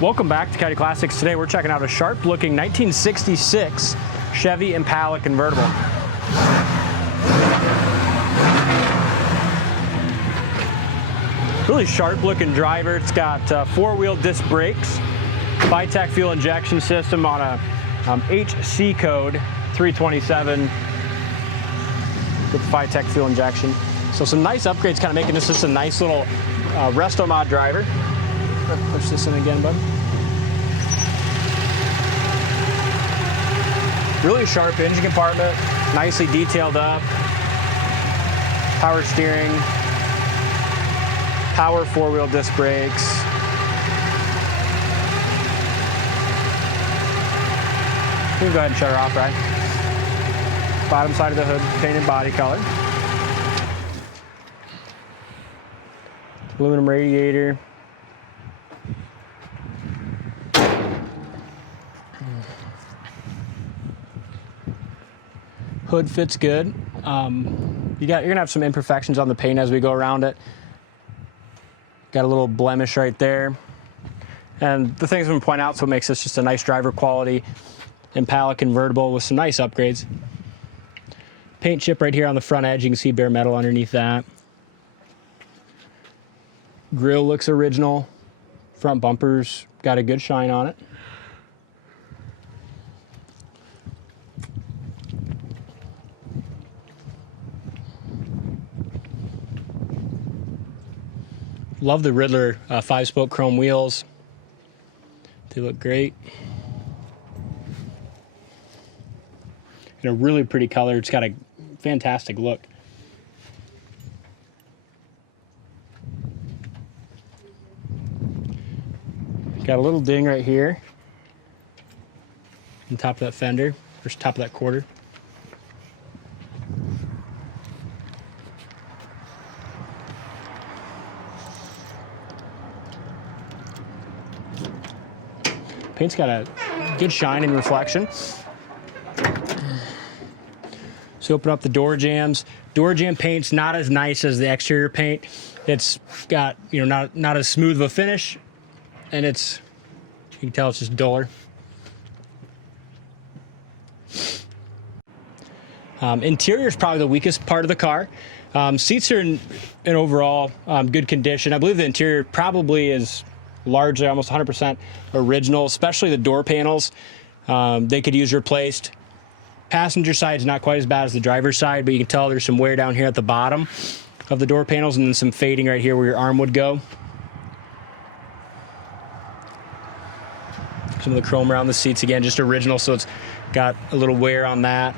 Welcome back to Coyote Classics. Today we're checking out a sharp-looking 1966 Chevy Impala convertible. Really sharp-looking driver. It's got four-wheel disc brakes, Vitec fuel injection system on a HC code 327 with Vitec fuel injection. So some nice upgrades, kind of making this just a nice little resto mod driver. Push this in again, bud. Really sharp engine compartment, nicely detailed up. Power steering, power four-wheel disc brakes. We can go ahead and shut her off, right? Bottom side of the hood, painted body color. Aluminum radiator. Hood fits good. You're gonna have some imperfections on the paint as we go around it. Got a little blemish right there. And the things I'm gonna point out, so it makes this just a nice driver quality Impala convertible with some nice upgrades. Paint chip right here on the front edge. You can see bare metal underneath that. Grille looks original. Front bumpers got a good shine on it. Love the Ridler 5-spoke chrome wheels. They look great. In a really pretty color. It's got a fantastic look. Got a little ding right here on top of that fender, or top of that quarter. Paint's got a good shine and reflection. So open up the door jambs. Door jamb paint's not as nice as the exterior paint. It's got, you know, not as smooth of a finish, and you can tell it's just duller. Interior is probably the weakest part of the car. Seats are in overall good condition. I believe the interior probably is largely almost 100% original, especially the door panels. They could use replaced. Passenger side is not quite as bad as the driver's side, but you can tell there's some wear down here at the bottom of the door panels and then some fading right here where your arm would go. Some of the chrome around the seats, again, just original, so it's got a little wear on that.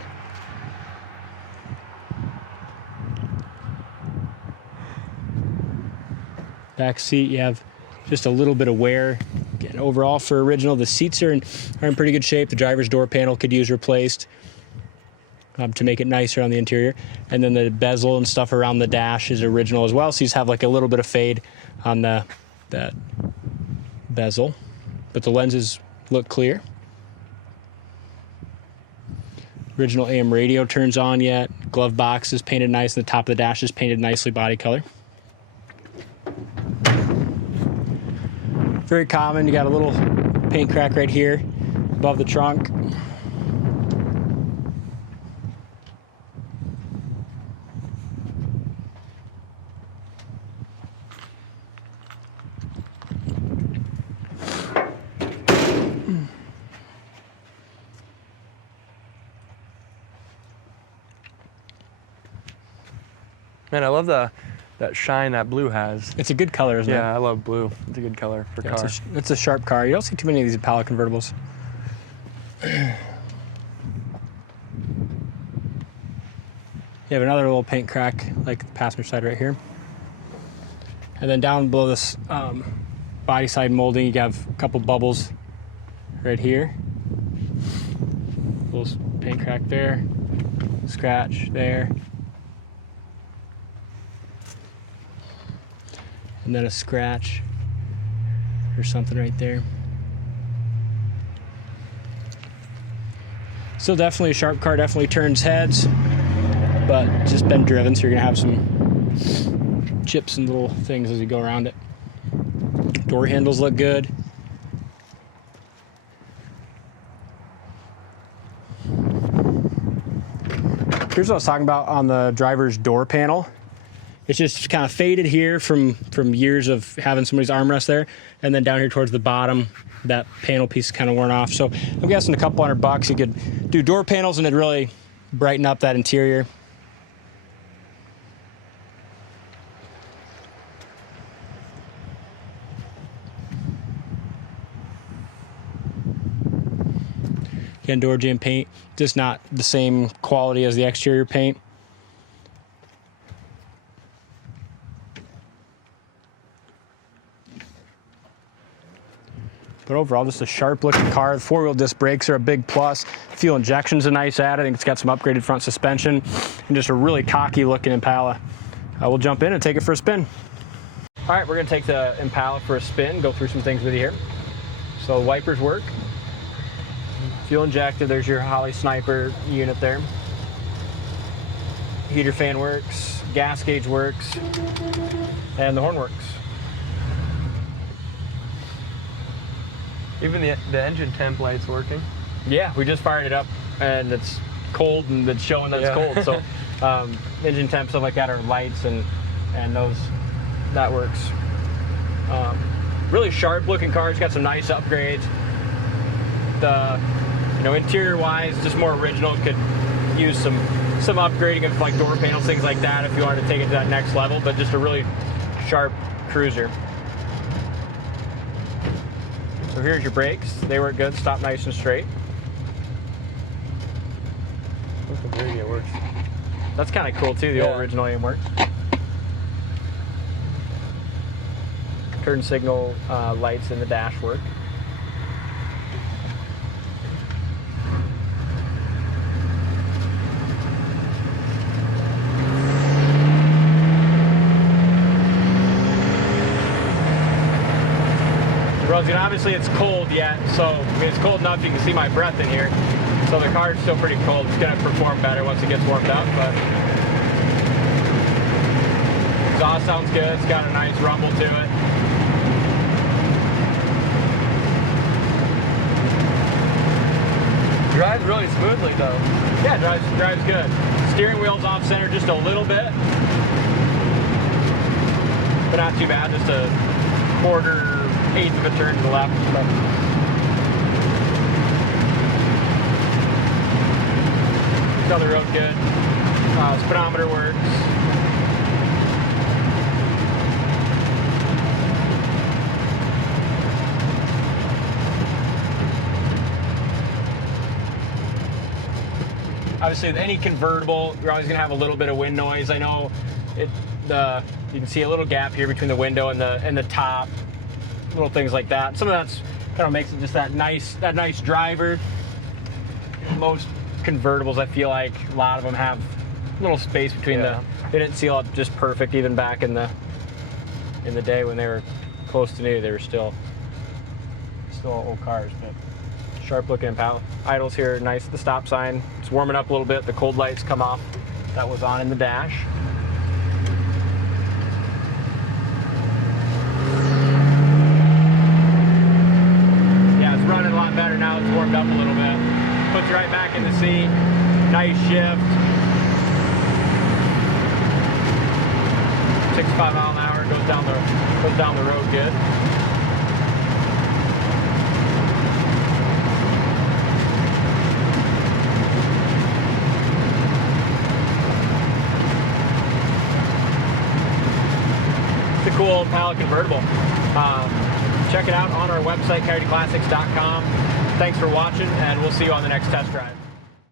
Back seat, you have just a little bit of wear. Again, overall for original, the seats are in pretty good shape. The driver's door panel could use replaced to make it nicer on the interior. And then the bezel and stuff around the dash is original as well. So you just have like a little bit of fade on that bezel. But the lenses look clear. Original AM radio turns on yet. Glove box is painted nice, and the top of the dash is painted nicely body color. Very common. You got a little paint crack right here above the trunk. Man, I love that shine that blue has. It's a good color, isn't it? Yeah, I love blue. It's a good color for car. It's a sharp car. You don't see too many of these Impala convertibles. You have another little paint crack like the passenger side right here. And then down below this body side molding, you have a couple bubbles right here. Little paint crack there, scratch there. And then a scratch or something right there. Still definitely a sharp car, definitely turns heads, but just been driven, so you're gonna have some chips and little things as you go around it. Door handles look good. Here's what I was talking about on the driver's door panel. It's just kind of faded here from years of having somebody's armrest there, and then down here towards the bottom, that panel piece is kind of worn off. So I'm guessing a couple $100 you could do door panels and it'd really brighten up that interior. Again, door jamb paint, just not the same quality as the exterior paint. But overall, just a sharp looking car. The 4-wheel disc brakes are a big plus. Fuel injection's a nice add. I think it's got some upgraded front suspension and just a really cocky looking Impala. We'll jump in and take it for a spin. All right, we're gonna take the Impala for a spin, go through some things with you here. So wipers work. Fuel injected, there's your Holley Sniper unit there. Heater fan works, gas gauge works, and the horn works. Even the engine temp light's working. Yeah, we just fired it up and it's cold and it's showing that it's cold. So engine temp, stuff like that are lights and those, that works. Really sharp looking car. It's got some nice upgrades. The interior wise, just more original. Could use some upgrading of like door panels, things like that if you wanted to take it to that next level, but just a really sharp cruiser. So here's your brakes. They work good, stop nice and straight. Look how dirty it works. That's kind of cool too, the old original aim work. Turn signal lights in the dash work. Obviously it's cold yet, so it's cold enough you can see my breath in here. So the car's still pretty cold. It's gonna perform better once it gets warmed up, but exhaust sounds good. It's got a nice rumble to it. Drives really smoothly though. Yeah, drives good. Steering wheel's off center just a little bit, but not too bad. Just a eighth of a turn to the left. It's on the road good. Speedometer works. Obviously, with any convertible, you're always going to have a little bit of wind noise. I know you can see a little gap here between the window and the top. Little things like that. Some of that's kind of makes it just that nice driver. Most convertibles, I feel like a lot of them have a little space between they didn't seal up just perfect even back in the day when they were close to new. They were still old cars, but sharp looking Impala. Idles here, nice at the stop sign. It's warming up a little bit. The cold lights come off. That was on in the dash. Running a lot better now. It's warmed up a little bit. Puts you right back in the seat. Nice shift. 65 mile an hour. Goes down the road good. It's a cool Impala convertible. Check it out on our website, coyoteclassics.com. Thanks for watching, and we'll see you on the next test drive.